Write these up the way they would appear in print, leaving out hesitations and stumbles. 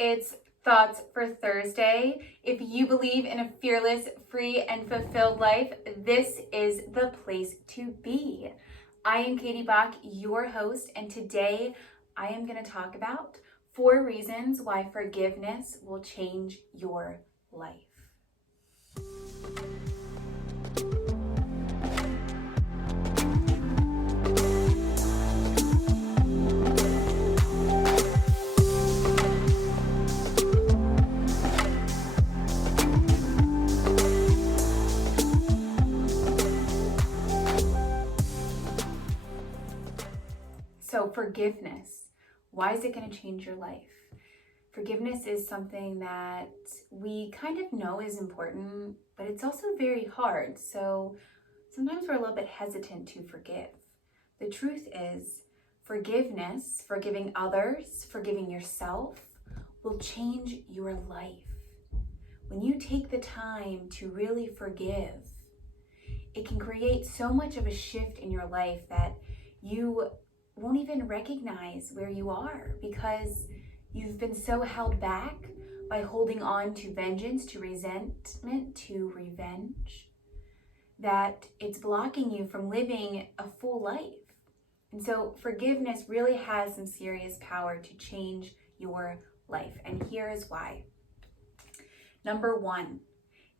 It's Thoughts for Thursday. If you believe in a fearless, free, and fulfilled life, this is the place to be. I am Katie Bach, your host, and today I am going to talk about 4 reasons why forgiveness will change your life. So forgiveness, why is it going to change your life? Forgiveness is something that we kind of know is important, but it's also very hard. So sometimes we're a little bit hesitant to forgive. The truth is, forgiveness, forgiving others, forgiving yourself, will change your life. When you take the time to really forgive, it can create so much of a shift in your life that you won't even recognize where you are because you've been so held back by holding on to vengeance, to resentment, to revenge, that it's blocking you from living a full life. And so forgiveness really has some serious power to change your life. And here is why. Number 1,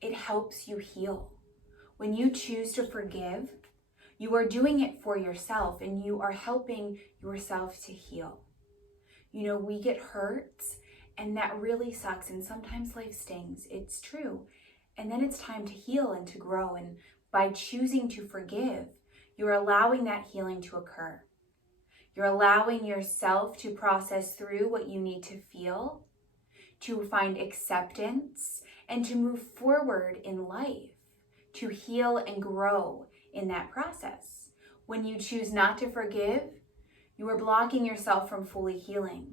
it helps you heal. When you choose to forgive, you are doing it for yourself and you are helping yourself to heal. You know, we get hurt and that really sucks, and sometimes life stings. It's true. And then it's time to heal and to grow. And by choosing to forgive, you're allowing that healing to occur. You're allowing yourself to process through what you need to feel, to find acceptance, and to move forward in life, to heal and grow in that process. When you choose not to forgive, you are blocking yourself from fully healing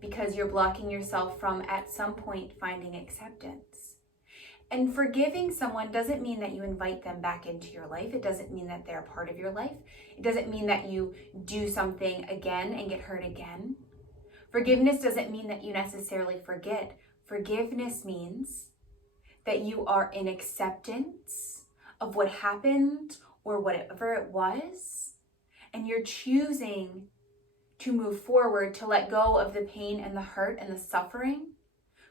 because you're blocking yourself from at some point finding acceptance. And forgiving someone doesn't mean that you invite them back into your life. It doesn't mean that they're a part of your life. It doesn't mean that you do something again and get hurt again. Forgiveness doesn't mean that you necessarily forget. Forgiveness means that you are in acceptance of what happened or whatever it was, and you're choosing to move forward, to let go of the pain and the hurt and the suffering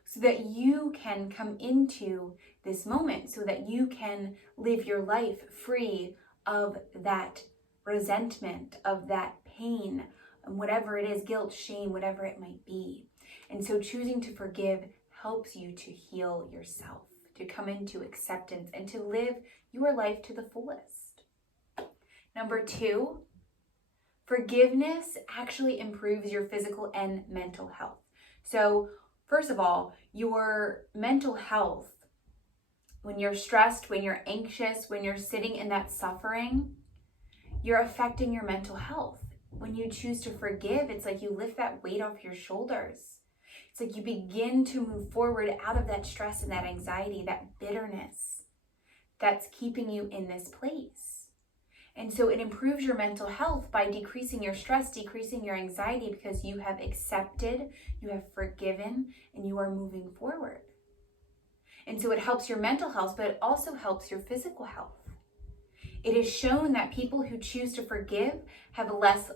so that you can come into this moment, so that you can live your life free of that resentment, of that pain, and whatever it is, guilt, shame, whatever it might be. And so choosing to forgive helps you to heal yourself, to come into acceptance, and to live your life to the fullest. Number 2, forgiveness actually improves your physical and mental health. So first of all, your mental health, when you're stressed, when you're anxious, when you're sitting in that suffering, you're affecting your mental health. When you choose to forgive, it's like you lift that weight off your shoulders. It's like you begin to move forward out of that stress and that anxiety, that bitterness that's keeping you in this place. And so it improves your mental health by decreasing your stress, decreasing your anxiety, because you have accepted, you have forgiven, and you are moving forward. And so it helps your mental health, but it also helps your physical health. It is shown that people who choose to forgive have less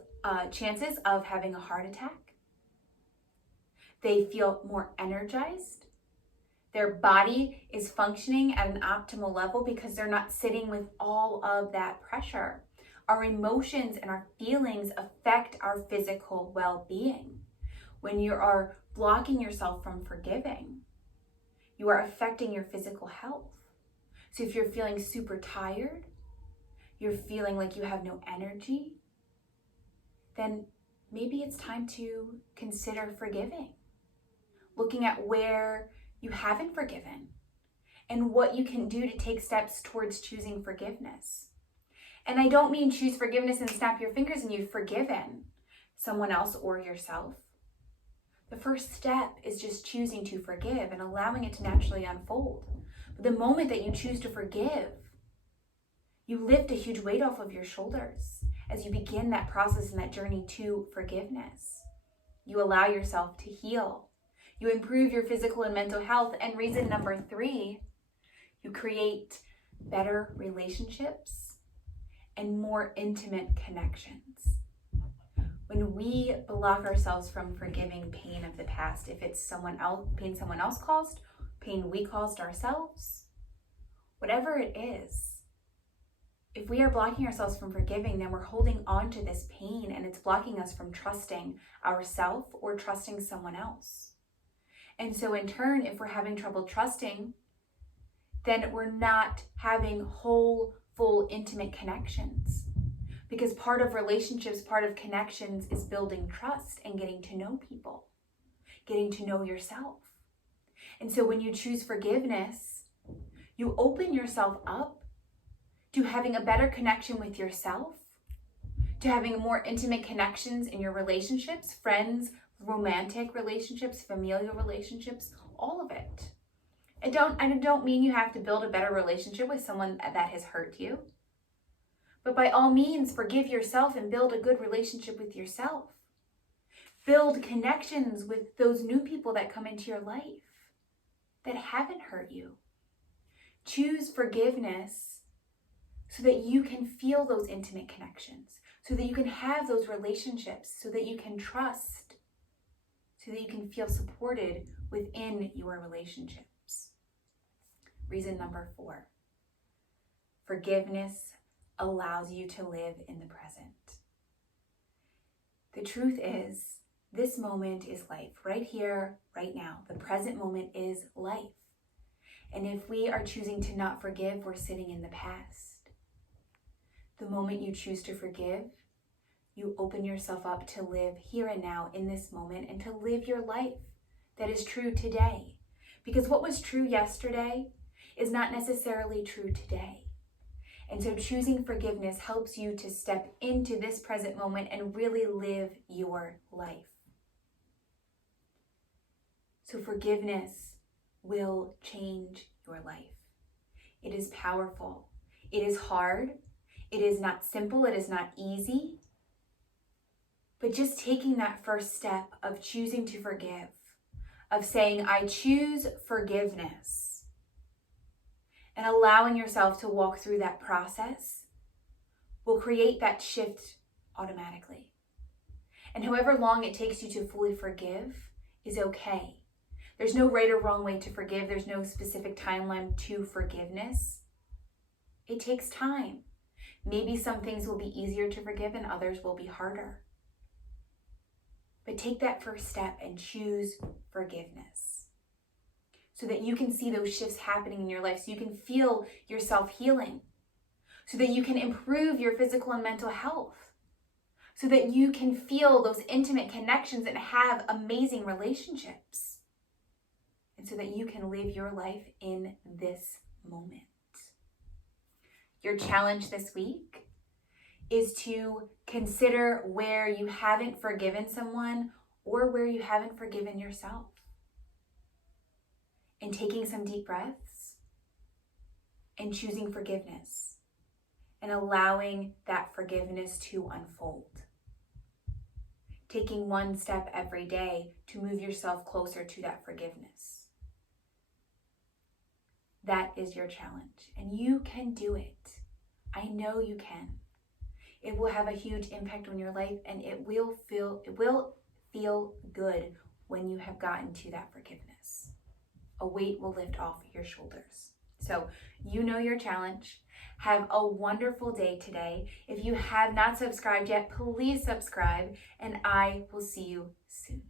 chances of having a heart attack. They feel more energized. Their body is functioning at an optimal level because they're not sitting with all of that pressure. Our emotions and our feelings affect our physical well-being. When you are blocking yourself from forgiving, you are affecting your physical health. So if you're feeling super tired, you're feeling like you have no energy, then maybe it's time to consider forgiving. Looking at where you haven't forgiven and what you can do to take steps towards choosing forgiveness. And I don't mean choose forgiveness and snap your fingers and you've forgiven someone else or yourself. The first step is just choosing to forgive and allowing it to naturally unfold. But the moment that you choose to forgive, you lift a huge weight off of your shoulders as you begin that process and that journey to forgiveness. You allow yourself to heal. You improve your physical and mental health. And reason number 3, you create better relationships and more intimate connections. When we block ourselves from forgiving pain of the past, if it's pain someone else caused, pain we caused ourselves, whatever it is, if we are blocking ourselves from forgiving, then we're holding on to this pain, and it's blocking us from trusting ourselves or trusting someone else. And so in turn, if we're having trouble trusting, then we're not having whole, full, intimate connections. Because part of relationships, part of connections is building trust and getting to know people, getting to know yourself. And so when you choose forgiveness, you open yourself up to having a better connection with yourself, to having more intimate connections in your relationships, friends, romantic relationships, familial relationships, all of it. I don't mean you have to build a better relationship with someone that has hurt you. But by all means, forgive yourself and build a good relationship with yourself. Build connections with those new people that come into your life that haven't hurt you. Choose forgiveness so that you can feel those intimate connections, so that you can have those relationships, so that you can trust, so that you can feel supported within your relationships. Reason number 4, forgiveness allows you to live in the present. The truth is, this moment is life, right here, right now. The present moment is life. And if we are choosing to not forgive, we're sitting in the past. The moment you choose to forgive, you open yourself up to live here and now in this moment and to live your life that is true today. Because what was true yesterday is not necessarily true today. And so choosing forgiveness helps you to step into this present moment and really live your life. So forgiveness will change your life. It is powerful. It is hard. It is not simple. It is not easy. But just taking that first step of choosing to forgive, of saying, I choose forgiveness, and allowing yourself to walk through that process will create that shift automatically. And however long it takes you to fully forgive is okay. There's no right or wrong way to forgive. There's no specific timeline to forgiveness. It takes time. Maybe some things will be easier to forgive and others will be harder. But take that first step and choose forgiveness so that you can see those shifts happening in your life, so you can feel yourself healing, so that you can improve your physical and mental health, so that you can feel those intimate connections and have amazing relationships, and so that you can live your life in this moment. Your challenge this week is to consider where you haven't forgiven someone or where you haven't forgiven yourself. And taking some deep breaths and choosing forgiveness and allowing that forgiveness to unfold. Taking one step every day to move yourself closer to that forgiveness. That is your challenge, and you can do it. I know you can. It will have a huge impact on your life, and it will feel good when you have gotten to that forgiveness. A weight will lift off your shoulders. So you know your challenge. Have a wonderful day today. If you have not subscribed yet, please subscribe, and I will see you soon.